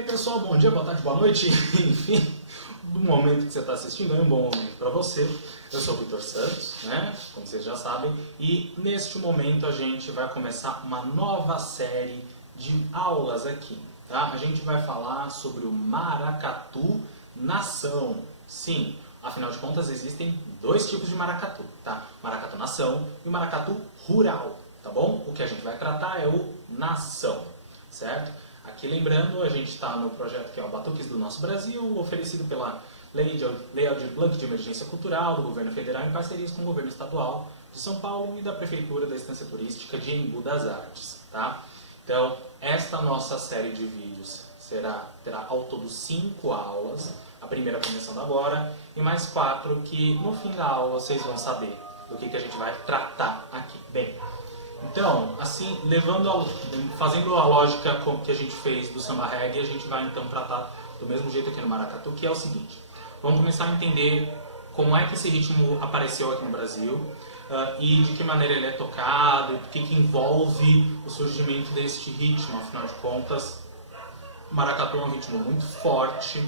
aí pessoal, bom dia, boa tarde, boa noite, enfim, do momento que você está assistindo é um bom momento para você. Eu sou o Vitor Santos, né, como vocês já sabem, e neste momento a gente vai começar uma nova série de aulas aqui, tá? A gente vai falar sobre o maracatu nação. Sim, afinal de contas existem dois tipos de maracatu, tá? Maracatu nação e o maracatu rural, tá bom? O que a gente vai tratar é o nação, certo? Aqui lembrando, a gente está no projeto que é o Batuques do Nosso Brasil, oferecido pela Lei Aldir Blanc de Emergência Cultural do Governo Federal em parcerias com o Governo Estadual de São Paulo e da Prefeitura da Estância Turística de Embu das Artes, tá? Então, esta nossa série de vídeos terá ao todo 5 aulas, a primeira começando agora, e mais 4 que no fim da aula vocês vão saber do que a gente vai tratar aqui. Bem, então, assim, fazendo a lógica que a gente fez do samba reggae, a gente vai então tratar do mesmo jeito aqui no maracatu, que é o seguinte. Vamos começar a entender como é que esse ritmo apareceu aqui no Brasil e de que maneira ele é tocado, e o que envolve o surgimento deste ritmo. Afinal de contas, o maracatu é um ritmo muito forte,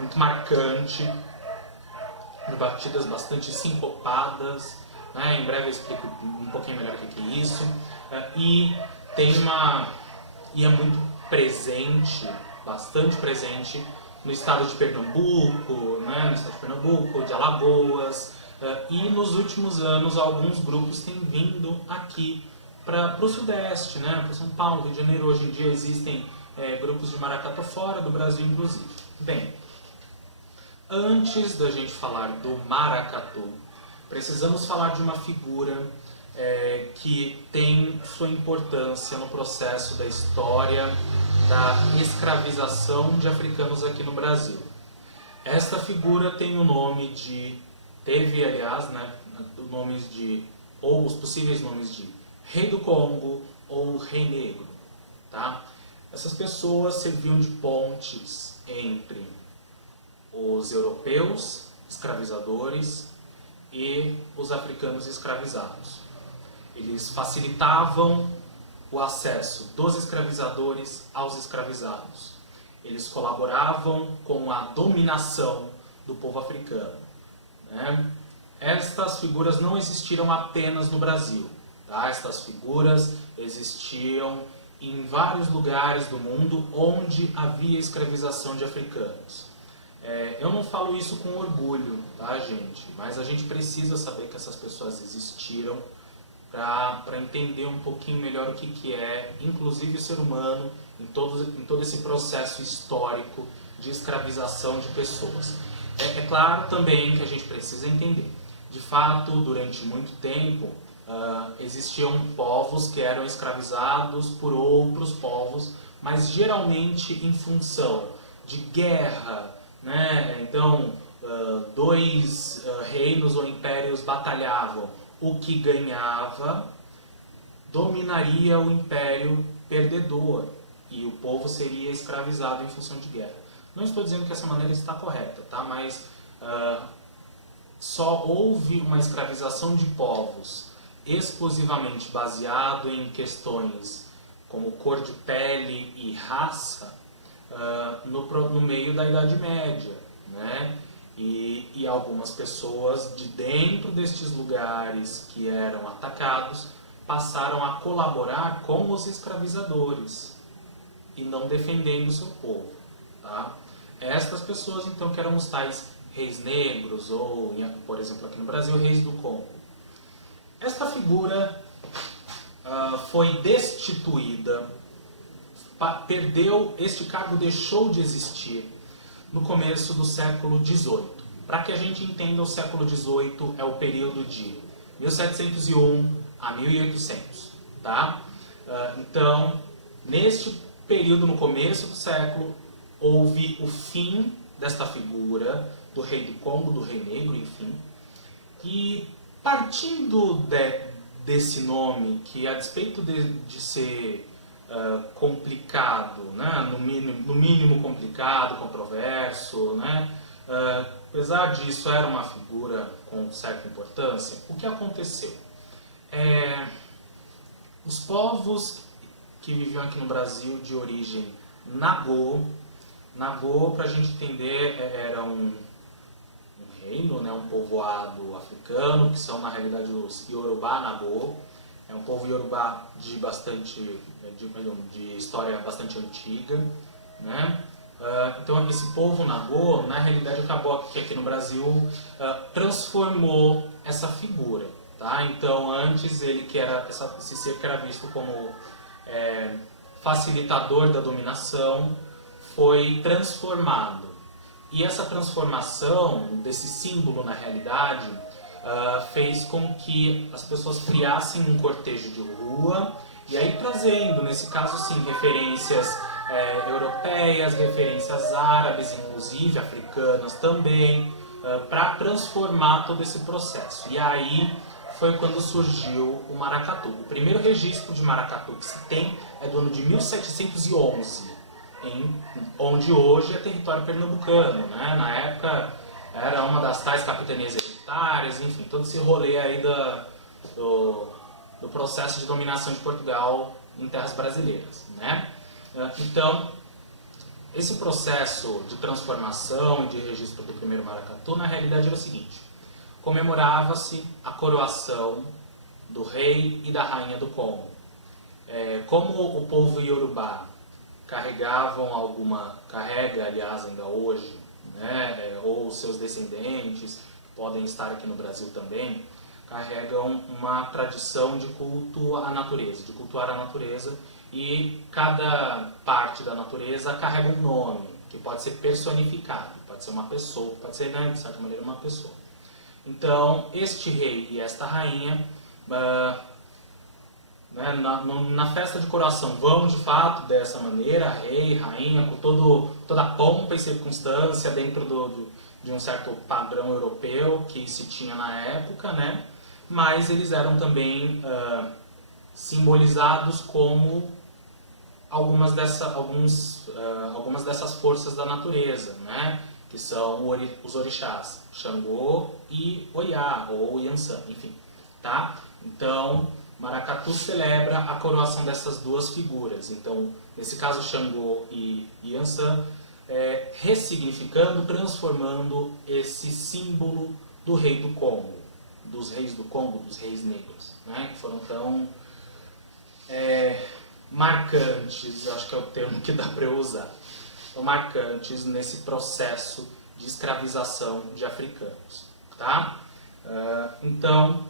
muito marcante, de batidas bastante sincopadas, né? Em breve eu explico um pouquinho melhor o que é isso. E é muito presente, bastante presente no estado de Pernambuco, né? No estado de Pernambuco, de Alagoas. E nos últimos anos alguns grupos têm vindo aqui para o Sudeste, né? Para São Paulo, Rio de Janeiro. Hoje em dia existem grupos de maracatu fora do Brasil, inclusive. Bem, antes da gente falar do maracatu, precisamos falar de uma figura que tem sua importância no processo da história da escravização de africanos aqui no Brasil. Esta figura tem o nome de, ou os possíveis nomes de Rei do Congo ou Rei Negro, tá? Essas pessoas serviam de pontes entre os europeus escravizadores e os africanos escravizados. Eles facilitavam o acesso dos escravizadores aos escravizados. Eles colaboravam com a dominação do povo africano, né? Estas figuras não existiram apenas no Brasil, tá? Estas figuras existiam em vários lugares do mundo onde havia escravização de africanos. Eu não falo isso com orgulho, tá, gente? Mas a gente precisa saber que essas pessoas existiram para entender um pouquinho melhor o que é, inclusive, o ser humano em todo esse processo histórico de escravização de pessoas. É claro também que a gente precisa entender. De fato, durante muito tempo, existiam povos que eram escravizados por outros povos, mas geralmente em função de guerra, né? Então, dois reinos ou impérios batalhavam. O que ganhava dominaria o império perdedor e o povo seria escravizado em função de guerra. Não estou dizendo que essa maneira está correta, tá? Mas só houve uma escravização de povos exclusivamente baseado em questões como cor de pele e raça no meio da Idade Média, né? E algumas pessoas de dentro destes lugares que eram atacados passaram a colaborar com os escravizadores e não defendendo o seu povo, tá? Estas pessoas, então, que eram os tais reis negros ou, por exemplo, aqui no Brasil, reis do Congo. Esta figura foi destituída, este cargo deixou de existir no começo do século XVIII. Para que a gente entenda, o século XVIII é o período de 1701 a 1800, tá? Então, neste período, no começo do século, houve o fim desta figura do rei do Congo, do rei negro, enfim. E partindo desse nome, que a despeito de ser complicado, né? no mínimo complicado, controverso, né? Apesar disso, era uma figura com certa importância. O que aconteceu? Os povos que viviam aqui no Brasil de origem Nagô Nagô, para a gente entender, era um reino, né, um povoado africano, que são na realidade os Yorubá Nagô. É um povo Yorubá de história bastante antiga, né? Então esse povo Nagô, na realidade, acabou que aqui no Brasil transformou essa figura, tá? Então antes esse ser que era visto como facilitador da dominação foi transformado. E essa transformação desse símbolo na realidade fez com que as pessoas criassem um cortejo de rua e aí trazendo, nesse caso sim, referências europeias, referências árabes, inclusive africanas também, para transformar todo esse processo. E aí foi quando surgiu o maracatu. O primeiro registro de maracatu que se tem é do ano de 1711, onde hoje é território pernambucano, né? Na época era uma das tais capitanias hereditárias, enfim, todo esse rolê aí do processo de dominação de Portugal em terras brasileiras, né? Então, esse processo de transformação e de registro do primeiro maracatu, na realidade era o seguinte: comemorava-se a coroação do rei e da rainha do Congo. Como o povo Yorubá carrega, aliás, ainda hoje, né, ou seus descendentes, que podem estar aqui no Brasil também, carregam uma tradição de culto à natureza, de cultuar a natureza, e cada parte da natureza carrega um nome, que pode ser personificado, pode ser uma pessoa, pode ser, né, de certa maneira, uma pessoa. Então, este rei e esta rainha, na festa de coroação, vão de fato dessa maneira, rei, rainha, com toda a pompa e circunstância dentro de um certo padrão europeu que se tinha na época, né? Mas eles eram também simbolizados como algumas dessas forças da natureza, né? Que são os orixás, Xangô e Oiá, ou Iansã, enfim, tá? Então, maracatu celebra a coroação dessas duas figuras. Então, nesse caso, Xangô e Iansã, ressignificando, transformando esse símbolo do rei do Congo, dos reis do Congo, dos reis negros, né? Que foram tão marcantes, acho que é o termo que dá para eu usar, tão marcantes nesse processo de escravização de africanos, tá? Então,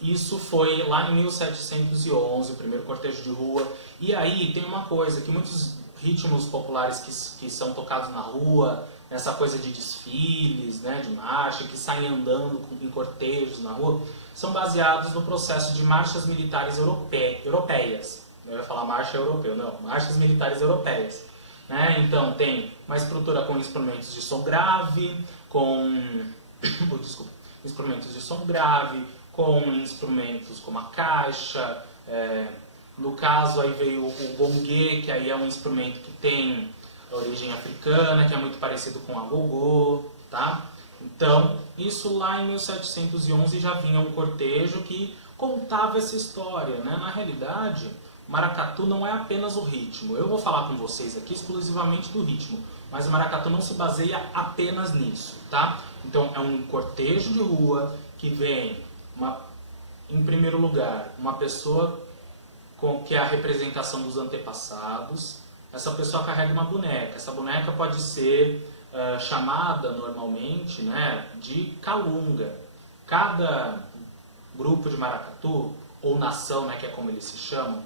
isso foi lá em 1711, o primeiro cortejo de rua. E aí tem uma coisa, que muitos ritmos populares que são tocados na rua, nessa coisa de desfiles, né, de marcha, que saem andando em cortejos na rua, são baseados no processo de marchas militares europeias. Eu ia falar marcha europeu, não, marchas militares europeias. Né? Então tem uma estrutura com instrumentos de som grave, instrumentos de som grave, com instrumentos como a caixa, no caso aí veio o gongue, que aí é um instrumento que tem origem africana, que é muito parecido com a gogô, tá? Então, isso lá em 1711 já vinha um cortejo que contava essa história, né? Na realidade, maracatu não é apenas o ritmo. Eu vou falar com vocês aqui exclusivamente do ritmo, mas o maracatu não se baseia apenas nisso, tá? Então, é um cortejo de rua que vem, em primeiro lugar, uma pessoa que é a representação dos antepassados. Essa pessoa carrega uma boneca. Essa boneca pode ser chamada normalmente, né, de calunga. Cada grupo de maracatu, ou nação, né, que é como eles se chamam,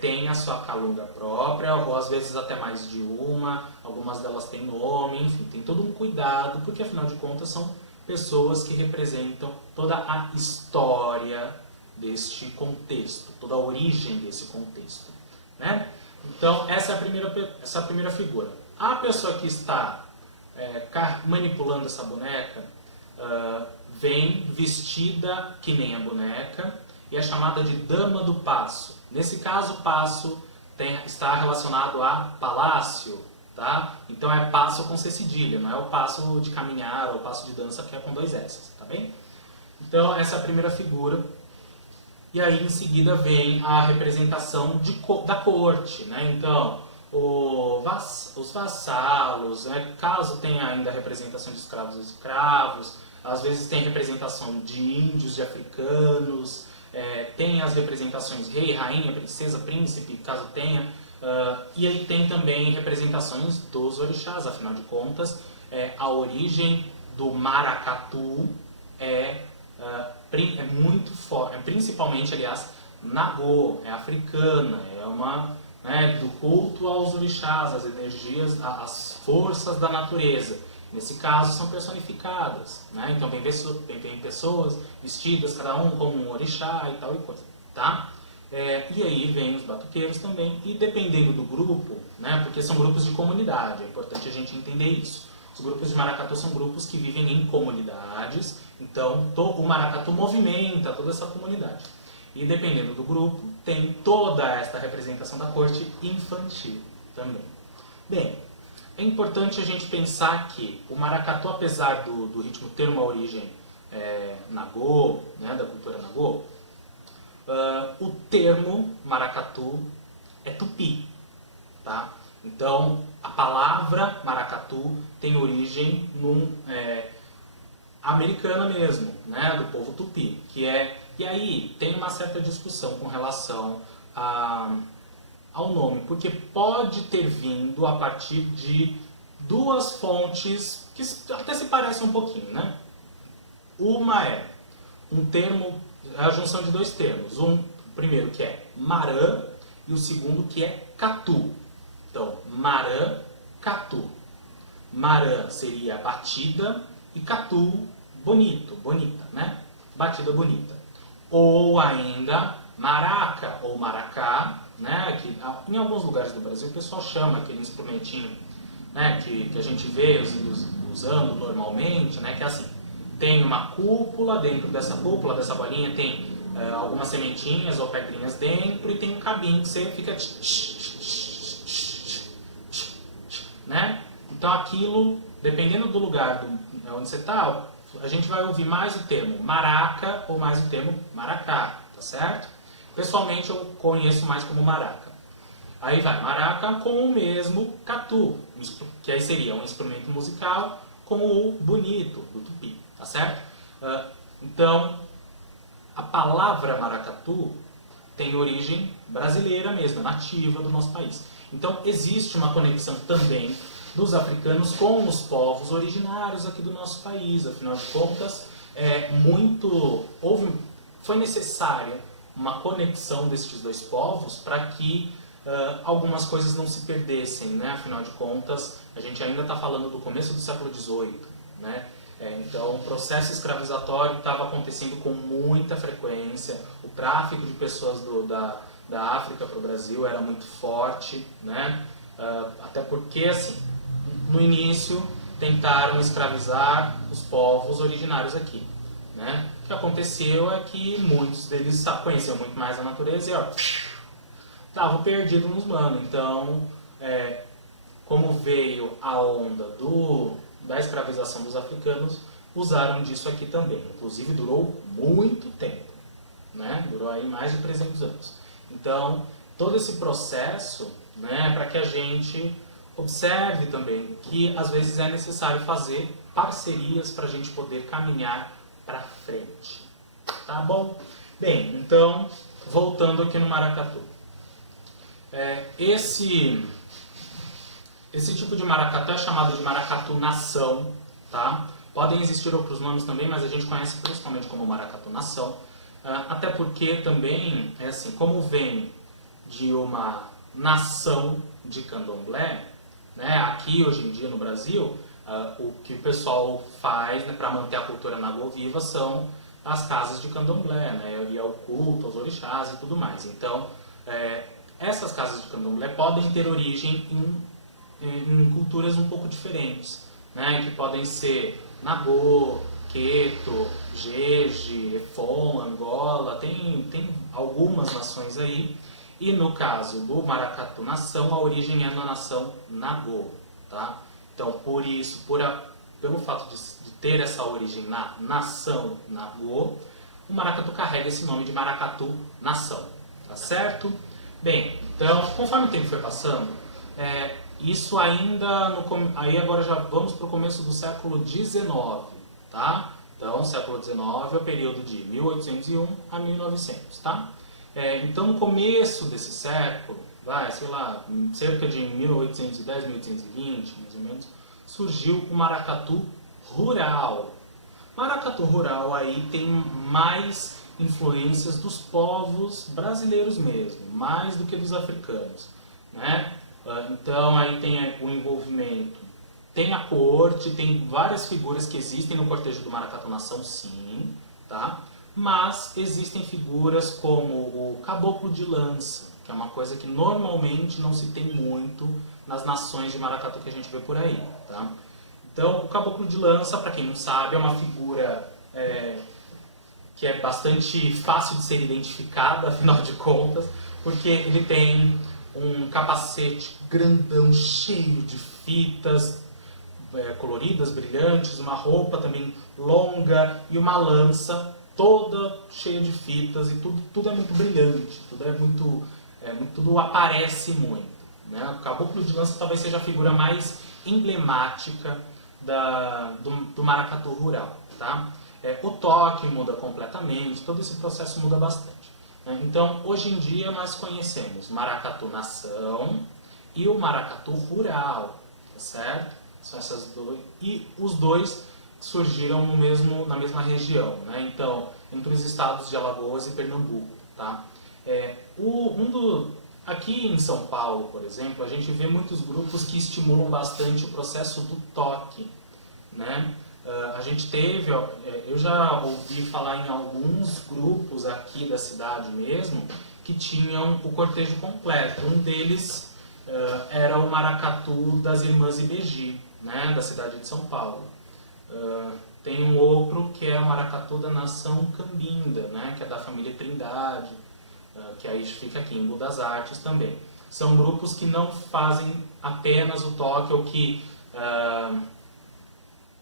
tem a sua calunga própria, ou às vezes até mais de uma. Algumas delas têm nome, enfim, tem todo um cuidado, porque afinal de contas são pessoas que representam toda a história deste contexto, toda a origem desse contexto, né? Então, essa é a primeira figura. A pessoa que está manipulando essa boneca vem vestida que nem a boneca e é chamada de Dama do Passo. Nesse caso, o passo está relacionado a palácio, tá? Então é passo com C cedilha, não é o passo de caminhar ou o passo de dança que é com 2 S, tá bem? Então, essa é a primeira figura. E aí, em seguida, vem a representação da corte, né? Então, os vassalos, né? Caso tenha ainda representação de escravos e escravos, às vezes tem representação de índios, de africanos, tem as representações rei, rainha, princesa, príncipe, caso tenha, e aí tem também representações dos orixás, afinal de contas, a origem do maracatu é muito forte, principalmente, aliás, Nagô, é africana, é uma do culto aos orixás, às energias, às forças da natureza. Nesse caso, são personificadas, né? Então, tem pessoas vestidas, cada um como um orixá e tal e coisa, tá? E aí vem os batuqueiros também, e dependendo do grupo, né? Porque são grupos de comunidade, é importante a gente entender isso. Os grupos de maracatu são grupos que vivem em comunidades, então o maracatu movimenta toda essa comunidade. E dependendo do grupo, tem toda esta representação da corte infantil também. Bem, é importante a gente pensar que o maracatu, apesar do ritmo ter uma origem nagô, né, da cultura nagô, o termo maracatu é tupi, tá? Então, a palavra maracatu tem origem americana mesmo, né, do povo tupi, e aí tem uma certa discussão com relação ao nome, porque pode ter vindo a partir de duas fontes que até se parecem um pouquinho, né? Uma é um termo, a junção de dois termos, o primeiro que é marã e o segundo que é catu. Então, marã, catu. Marã seria batida e catu, bonito, bonita, né? Batida bonita. Ou ainda maraca ou maracá, né? Que em alguns lugares do Brasil o pessoal chama aquele instrumentinho, né? Que a gente vê os índios usando normalmente, né? Que é assim, tem uma cúpula, dentro dessa cúpula, dessa bolinha tem algumas sementinhas ou pedrinhas dentro e tem um cabinho que você fica né? Então aquilo, dependendo do lugar onde você está, a gente vai ouvir mais o termo maraca ou mais o termo maracá, tá certo? Pessoalmente eu conheço mais como maraca. Aí vai maraca com o mesmo catu, que aí seria um instrumento musical com o bonito, do tupi, tá certo? Então, a palavra maracatu tem origem brasileira mesmo, nativa do nosso país. Então, existe uma conexão também dos africanos com os povos originários aqui do nosso país. Afinal de contas, foi necessária uma conexão destes dois povos para que algumas coisas não se perdessem, né? Afinal de contas, a gente ainda está falando do começo do século XVIII, né? Então, o processo escravizatório estava acontecendo com muita frequência, o tráfico de pessoas da África para o Brasil era muito forte, né? Até porque, assim, no início tentaram escravizar os povos originários aqui, né? O que aconteceu é que muitos deles conheciam muito mais a natureza e estavam perdidos nos manos. Então, como veio a onda da escravização dos africanos, usaram disso aqui também. Inclusive durou muito tempo, né? Durou aí mais de 300 anos. Então, todo esse processo, né, para que a gente observe também que às vezes é necessário fazer parcerias para a gente poder caminhar para frente. Tá bom? Bem, então, voltando aqui no maracatu. Esse tipo de maracatu é chamado de maracatu-nação, tá? Podem existir outros nomes também, mas a gente conhece principalmente como maracatu-nação. Até porque também, assim, como vem de uma nação de candomblé, né, aqui hoje em dia no Brasil, o que o pessoal faz, né, para manter a cultura nagô viva são as casas de candomblé, né, e é o culto aos orixás e tudo mais. Então, essas casas de candomblé podem ter origem em culturas um pouco diferentes, né, que podem ser Nagô, Queto, Jeje, Efon, Angola, tem algumas nações aí. E no caso do maracatu nação, a origem é na nação Nagô, tá? Então, por isso, pelo fato de ter essa origem na nação Nagô, o maracatu carrega esse nome de maracatu nação, tá certo? Bem, então, conforme o tempo foi passando, Isso ainda, aí agora já vamos para o começo do século XIX, tá? Então, século XIX é o período de 1801 a 1900, tá? Então, no começo desse século, sei lá, cerca de 1810, 1820, mais ou menos, surgiu o maracatu rural. Maracatu rural aí tem mais influências dos povos brasileiros mesmo, mais do que dos africanos, né? Então aí tem o envolvimento, tem a corte, tem várias figuras que existem no cortejo do Maracatu Nação, sim, tá? Mas existem figuras como o caboclo de lança, que é uma coisa que normalmente não se tem muito nas nações de maracatu que a gente vê por aí, tá? Então, o caboclo de lança, para quem não sabe, é uma figura que é bastante fácil de ser identificada, afinal de contas, porque ele tem um capacete grandão, cheio de fitas coloridas, brilhantes, uma roupa também longa e uma lança toda cheia de fitas, e tudo é muito brilhante, tudo aparece muito, né? O caboclo de lança talvez seja a figura mais emblemática do maracatu rural, tá? O toque muda completamente, todo esse processo muda bastante, né? Então, hoje em dia nós conhecemos maracatu nação e o maracatu rural, tá certo? São essas dois, e os dois surgiram na mesma região, né? Então, entre os estados de Alagoas e Pernambuco, tá? Aqui em São Paulo, por exemplo, a gente vê muitos grupos que estimulam bastante o processo do toque, né? A gente teve, eu já ouvi falar em alguns grupos aqui da cidade mesmo, que tinham o cortejo completo. Um deles era o maracatu das Irmãs Ibeji, né, da cidade de São Paulo. Tem um outro que é o maracatu da Nação Cambinda, né, que é da família Trindade, que aí fica aqui em Budas Artes também. São grupos que não fazem apenas o toque,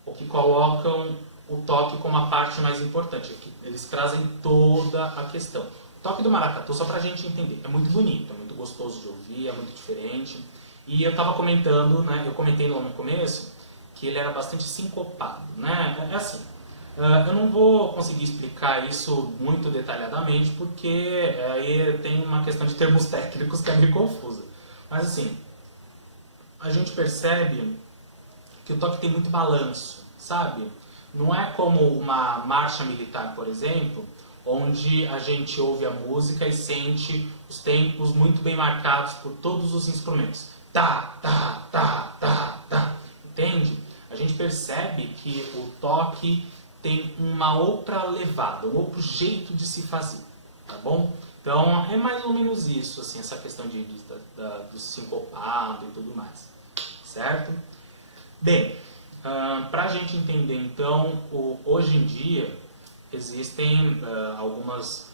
ou que colocam o toque como a parte mais importante. Eles trazem toda a questão. O toque do maracatu, só para a gente entender, é muito bonito, é muito gostoso de ouvir, é muito diferente. E eu estava comentando, né, eu comentei lá no começo, que ele era bastante sincopado, né? É assim, eu não vou conseguir explicar isso muito detalhadamente, porque aí tem uma questão de termos técnicos que é meio confusa. Mas assim, a gente percebe que o toque tem muito balanço, sabe? Não é como uma marcha militar, por exemplo, onde a gente ouve a música e sente os tempos muito bem marcados por todos os instrumentos. Tá, tá, tá, tá, tá. Entende? A gente percebe que o toque tem uma outra levada, um outro jeito de se fazer, tá bom? Então é mais ou menos isso, assim, essa questão do sincopado e tudo mais, certo? Bem, para a gente entender então, hoje em dia existem algumas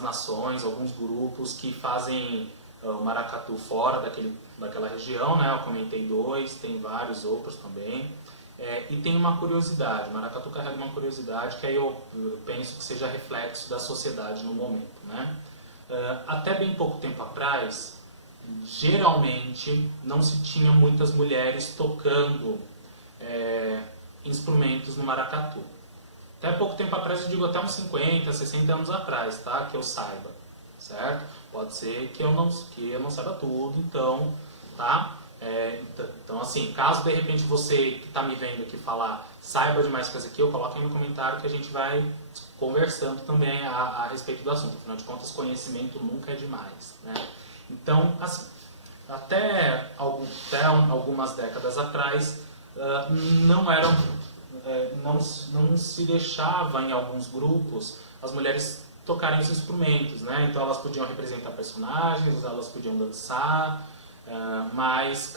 nações, alguns grupos que fazem o maracatu fora daquela região, né? Eu comentei dois, tem vários outros também. E tem uma curiosidade, o maracatu carrega uma curiosidade que aí eu penso que seja reflexo da sociedade no momento, né? Até bem pouco tempo atrás, geralmente não se tinha muitas mulheres tocando instrumentos no maracatu. Até pouco tempo atrás, eu digo até uns 50, 60 anos atrás, tá? Que eu saiba, certo? Pode ser que eu não saiba tudo, então, tá? Então, assim, caso de repente você que está me vendo aqui falar saiba de mais coisa aqui, eu coloque aí no comentário que a gente vai conversando também a respeito do assunto. Afinal de contas, conhecimento nunca é demais, né? Então, assim, até algumas décadas atrás, não se deixava em alguns grupos as mulheres tocarem os instrumentos, né? Então elas podiam representar personagens, elas podiam dançar, mas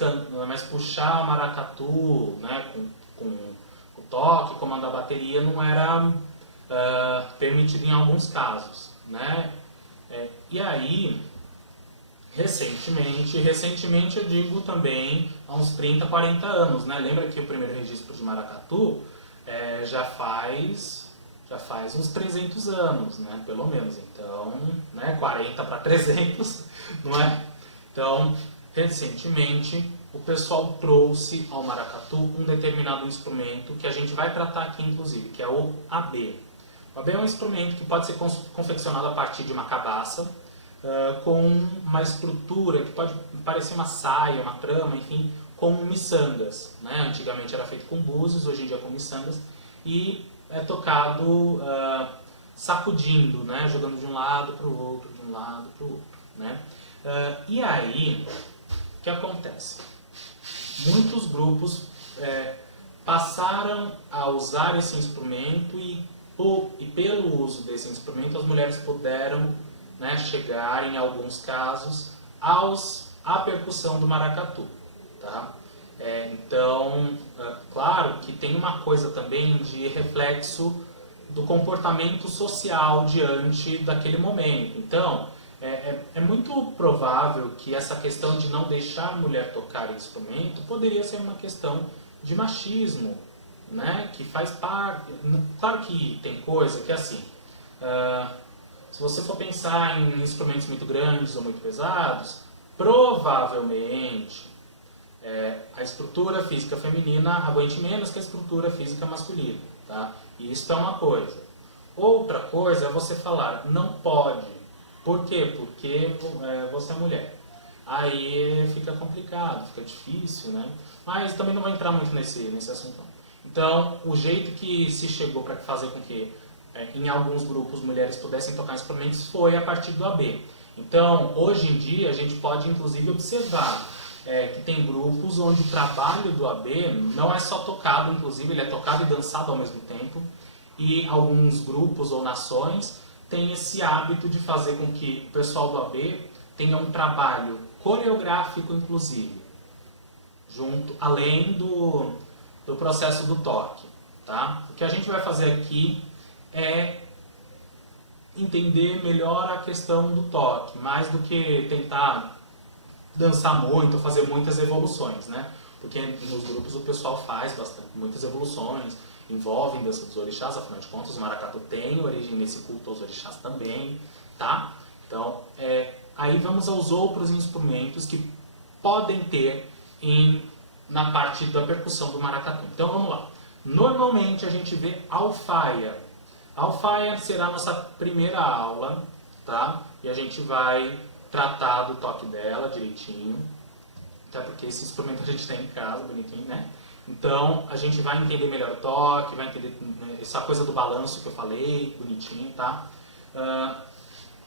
puxar maracatu, né, com o toque, comandar a bateria, não era permitido em alguns casos, né? E aí, recentemente eu digo também há uns 30, 40 anos, né? Lembra que o primeiro registro de maracatu já faz uns 300 anos, né? Pelo menos. Então, né? 40 para 300, não é? Então, recentemente o pessoal trouxe ao maracatu um determinado instrumento que a gente vai tratar aqui inclusive, que é o AB. O AB é um instrumento que pode ser confeccionado a partir de uma cabaça, com uma estrutura que pode parecer uma saia, uma trama, enfim, com miçangas, né? Antigamente era feito com búzios, hoje em dia com miçangas, e é tocado sacudindo, né? Jogando de um lado para o outro, de um lado para o outro, né? E aí, o que acontece? Muitos grupos passaram a usar esse instrumento e pelo uso desse instrumento as mulheres puderam, né, chegar, em alguns casos, à percussão do maracatu. Tá? Então, claro que tem uma coisa também de reflexo do comportamento social diante daquele momento. Então, é muito provável que essa questão de não deixar a mulher tocar instrumento poderia ser uma questão de machismo, né? Que faz parte. Claro que tem coisa que é assim. Se você for pensar em instrumentos muito grandes ou muito pesados, provavelmente a estrutura física feminina aguente menos que a estrutura física masculina. Tá? E isso é uma coisa. Outra coisa é você falar, não pode. Por quê? Porque você é mulher. Aí fica complicado, fica difícil, né? Mas também não vou entrar muito nesse assunto. Então, o jeito que se chegou para fazer com que em alguns grupos mulheres pudessem tocar instrumentos foi a partir do AB. Então, hoje em dia, a gente pode inclusive observar que tem grupos onde o trabalho do AB não é só tocado, inclusive ele é tocado e dançado ao mesmo tempo, e alguns grupos ou nações têm esse hábito de fazer com que o pessoal do AB tenha um trabalho coreográfico, inclusive, junto, além do processo do toque. Tá? O que a gente vai fazer aqui é entender melhor a questão do toque, mais do que tentar dançar muito, fazer muitas evoluções, né? Porque nos grupos o pessoal faz muitas evoluções, envolvem dança dos orixás, afinal de contas o maracatu tem origem nesse culto aos orixás também, tá? Então, aí vamos aos outros instrumentos que podem ter na parte da percussão do maracatu. Então vamos lá. Normalmente a gente vê alfaia. A alfaia será a nossa primeira aula, tá? E a gente vai tratar do toque dela direitinho, até porque esse instrumento a gente tem em casa, bonitinho, né? Então a gente vai entender melhor o toque, vai entender essa coisa do balanço que eu falei, bonitinho, tá?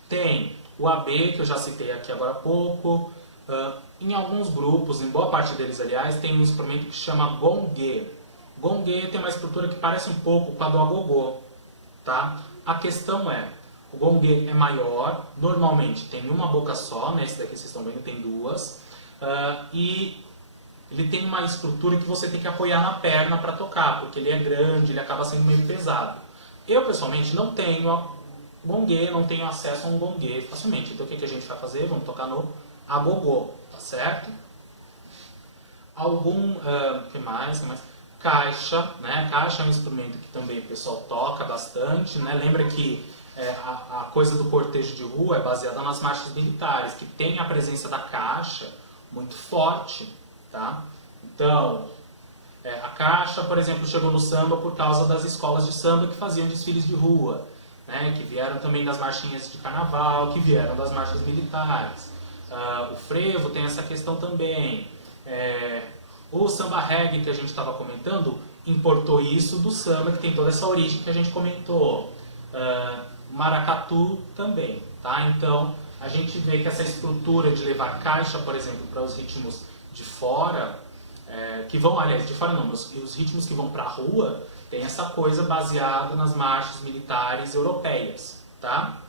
Tem o AB, que eu já citei aqui agora há pouco. Em alguns grupos, em boa parte deles, aliás, tem um instrumento que se chama gongue. Gongue tem uma estrutura que parece um pouco com a do agogô, tá? A questão o gongue é maior, normalmente tem uma boca só, né? Esse daqui vocês estão vendo tem duas, e ele tem uma estrutura que você tem que apoiar na perna para tocar, porque ele é grande, ele acaba sendo meio pesado. Eu, pessoalmente, não tenho gongue, não tenho acesso a um gongue facilmente, então o que a gente vai fazer? Vamos tocar no agogô, tá certo? Que mais? Caixa, né? Caixa é um instrumento que também o pessoal toca bastante, né? Lembra que a coisa do cortejo de rua é baseada nas marchas militares, que tem a presença da caixa muito forte, tá? Então, a caixa, por exemplo, chegou no samba por causa das escolas de samba que faziam desfiles de rua, né? Que vieram também das marchinhas de carnaval, que vieram das marchas militares. O frevo tem essa questão também. O samba reggae que a gente estava comentando importou isso do samba, que tem toda essa origem que a gente comentou. Maracatu também, tá? Então, a gente vê que essa estrutura de levar caixa, por exemplo, para os ritmos de fora, que vão, aliás, de fora não, os ritmos que vão para a rua, tem essa coisa baseada nas marchas militares europeias, tá?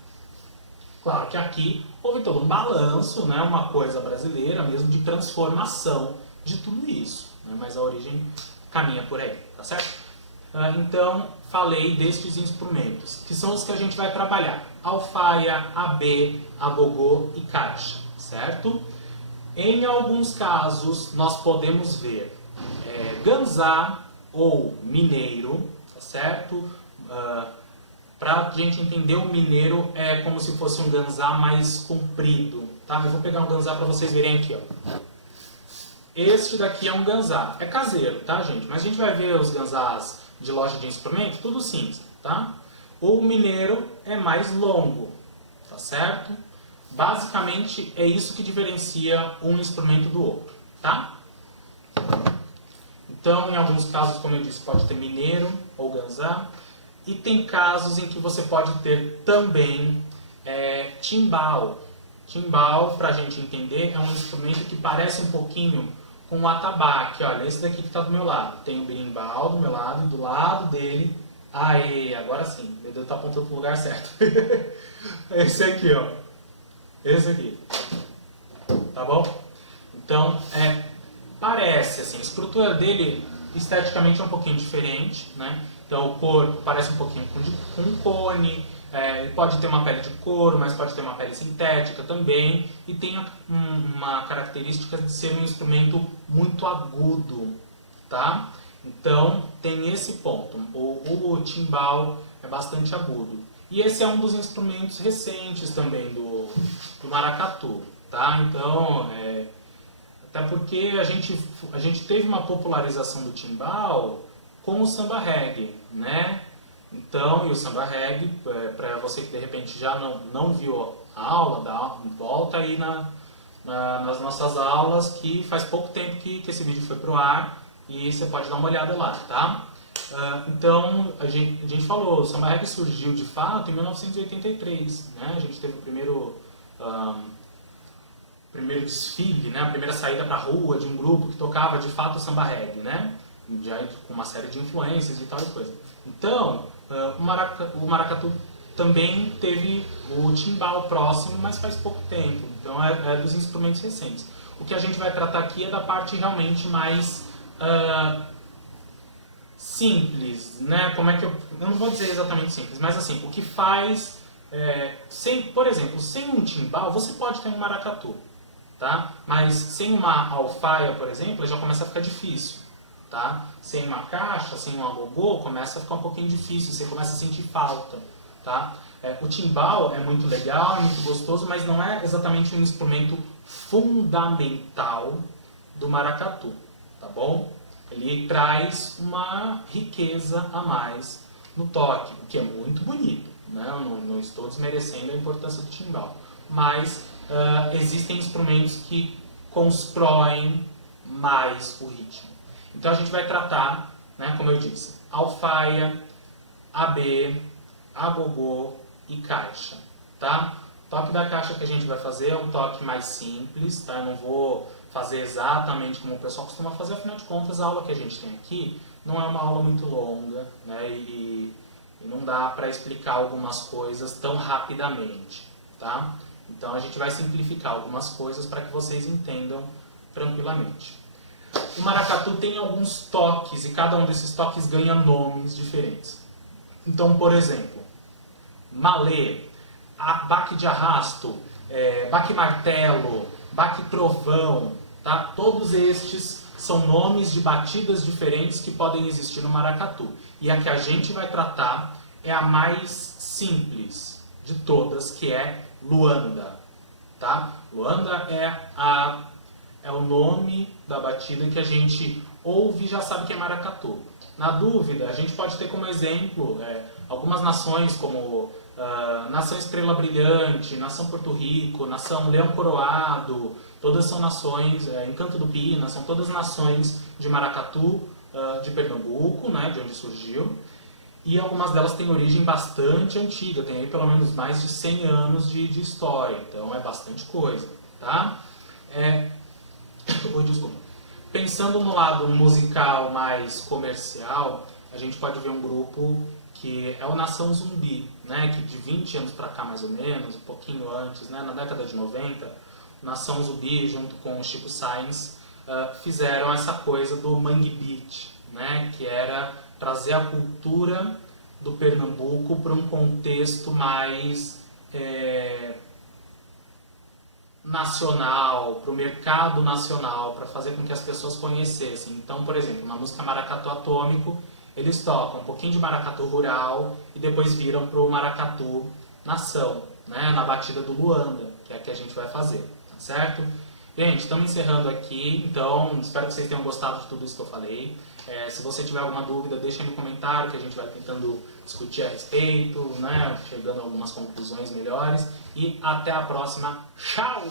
Claro que aqui houve todo um balanço, né? Uma coisa brasileira mesmo de transformação de tudo isso, né? Mas a origem caminha por aí, tá certo? Então, falei destes instrumentos, que são os que a gente vai trabalhar. Alfaia, AB, agogô e caixa, certo? Em alguns casos, nós podemos ver ganzá ou mineiro, tá certo? Para a gente entender, o mineiro é como se fosse um ganzá mais comprido, tá? Eu vou pegar um ganzá para vocês verem aqui, ó. Este daqui é um ganzá. É caseiro, tá, gente? Mas a gente vai ver os ganzás de loja de instrumento, tudo cinza, tá? O mineiro é mais longo, tá certo? Basicamente, é isso que diferencia um instrumento do outro, tá? Então, em alguns casos, como eu disse, pode ter mineiro ou ganzá. E tem casos em que você pode ter também timbal. Timbal, para a gente entender, é um instrumento que parece um pouquinho com o atabaque. Olha, esse daqui que está do meu lado. Tem o berimbau do meu lado e do lado dele... Aê, agora sim, meu dedo está apontando para o lugar certo. Esse aqui, ó. Esse aqui. Tá bom? Então, parece assim, a estrutura dele esteticamente é um pouquinho diferente, né? Então o corpo parece um pouquinho com um cone, pode ter uma pele de couro, mas pode ter uma pele sintética também, e tem uma característica de ser um instrumento muito agudo, tá? Então tem esse ponto, o timbal é bastante agudo. E esse é um dos instrumentos recentes também do maracatu, tá? Então, até porque a gente teve uma popularização do timbal com o samba reggae, né? Então, e o samba reggae, para você que de repente já não viu a aula, volta aí nas nossas aulas, que faz pouco tempo que esse vídeo foi pro ar e você pode dar uma olhada lá, tá? Então, a gente falou, o samba reggae surgiu de fato em 1983, né? A gente teve o primeiro desfile, né? A primeira saída para a rua de um grupo que tocava de fato o samba reggae, né? Já com uma série de influências e tal e coisa. Então, o maracatu também teve o timbal próximo, mas faz pouco tempo. Então, é dos instrumentos recentes. O que a gente vai tratar aqui é da parte realmente mais simples, né? Como é que eu não vou dizer exatamente simples, mas assim, o que faz... por exemplo, sem um timbal, você pode ter um maracatu, tá? Mas sem uma alfaia, por exemplo, já começa a ficar difícil. Tá? Sem uma caixa, sem um agogô, começa a ficar um pouquinho difícil, você começa a sentir falta. Tá? O timbal é muito legal, é muito gostoso, mas não é exatamente um instrumento fundamental do maracatu. Tá bom? Ele traz uma riqueza a mais no toque, o que é muito bonito. Né? Eu não estou desmerecendo a importância do timbal. Mas existem instrumentos que constroem mais o ritmo. Então a gente vai tratar, né, como eu disse, alfaia, AB, agogô e caixa, tá? O toque da caixa que a gente vai fazer é um toque mais simples, tá? Eu não vou fazer exatamente como o pessoal costuma fazer, afinal de contas a aula que a gente tem aqui não é uma aula muito longa, né? E não dá para explicar algumas coisas tão rapidamente, tá? Então a gente vai simplificar algumas coisas para que vocês entendam tranquilamente. O maracatu tem alguns toques e cada um desses toques ganha nomes diferentes. Então, por exemplo, malê, baque de arrasto, baque martelo, baque trovão, tá? Todos estes são nomes de batidas diferentes que podem existir no maracatu. E a que a gente vai tratar é a mais simples de todas, que é luanda, tá? Luanda é o nome da batida que a gente ouve e já sabe que é maracatu. Na dúvida, a gente pode ter como exemplo algumas nações como Nação Estrela Brilhante, Nação Porto Rico, Nação Leão Coroado, todas são nações, Encanto do Pina, são todas nações de maracatu de Pernambuco, né, de onde surgiu. E algumas delas têm origem bastante antiga, tem aí pelo menos mais de 100 anos de história, então é bastante coisa, tá? Desculpa. Pensando no lado musical mais comercial, a gente pode ver um grupo que é o Nação Zumbi, né, que de 20 anos para cá mais ou menos, um pouquinho antes, né, na década de 90, Nação Zumbi junto com o Chico Sainz fizeram essa coisa do Mangue Beat, né, que era trazer a cultura do Pernambuco para um contexto mais nacional, para o mercado nacional, para fazer com que as pessoas conhecessem. Então, por exemplo, na música Maracatu Atômico, eles tocam um pouquinho de maracatu rural e depois viram pro maracatu nação, né? Na batida do Luanda, que é a que a gente vai fazer, tá certo? Gente, estamos encerrando aqui, então espero que vocês tenham gostado de tudo isso que eu falei. Se você tiver alguma dúvida, deixa no comentário que a gente vai tentando discutir a respeito, né? Chegando a algumas conclusões melhores. E até a próxima. Tchau!